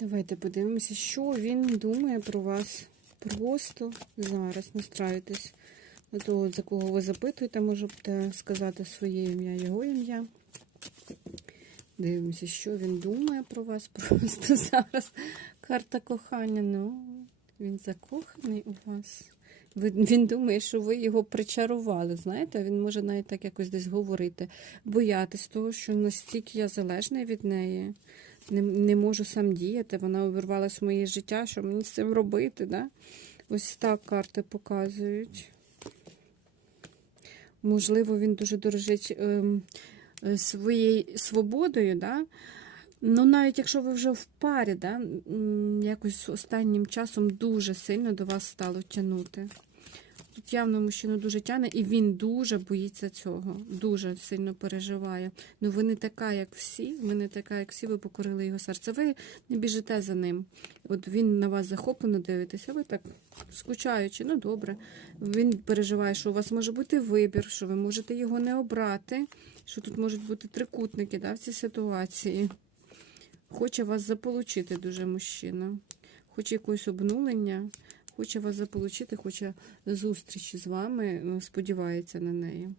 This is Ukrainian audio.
Давайте подивимося, що він думає про вас. Просто зараз настраюйтесь на того, за кого ви запитуєте, можете сказати своє ім'я, його ім'я. Дивимося, що він думає про вас. Просто зараз карта кохання. Ну, він закоханий у вас. Він думає, що ви його причарували. Знаєте, він може навіть так якось десь говорити, боятись того, що настільки я залежний від неї, не, не можу сам діяти. Вона увірвалась в моє життя, що мені з цим робити. Да? Ось так карти показують. Можливо, він дуже дорожить ем, е, своєю свободою, да? Ну, навіть якщо ви вже в парі, да, якось останнім часом дуже сильно до вас стало тягнути. Явно мужчину дуже тягне, і він дуже боїться цього, дуже сильно переживає. Ну, ви не така, як всі, ви не така, як всі, ви покорили його серце. Ви не біжите за ним. От він на вас захоплено дивитеся, ви так скучаючи, ну добре. Він переживає, що у вас може бути вибір, що ви можете його не обрати, що тут можуть бути трикутники да, в цій ситуації. Хоче вас заполучити дуже мужчина. Хоче якогось обнулення, хоче вас заполучити, хоче зустрічі з вами, ну, сподівається на неї.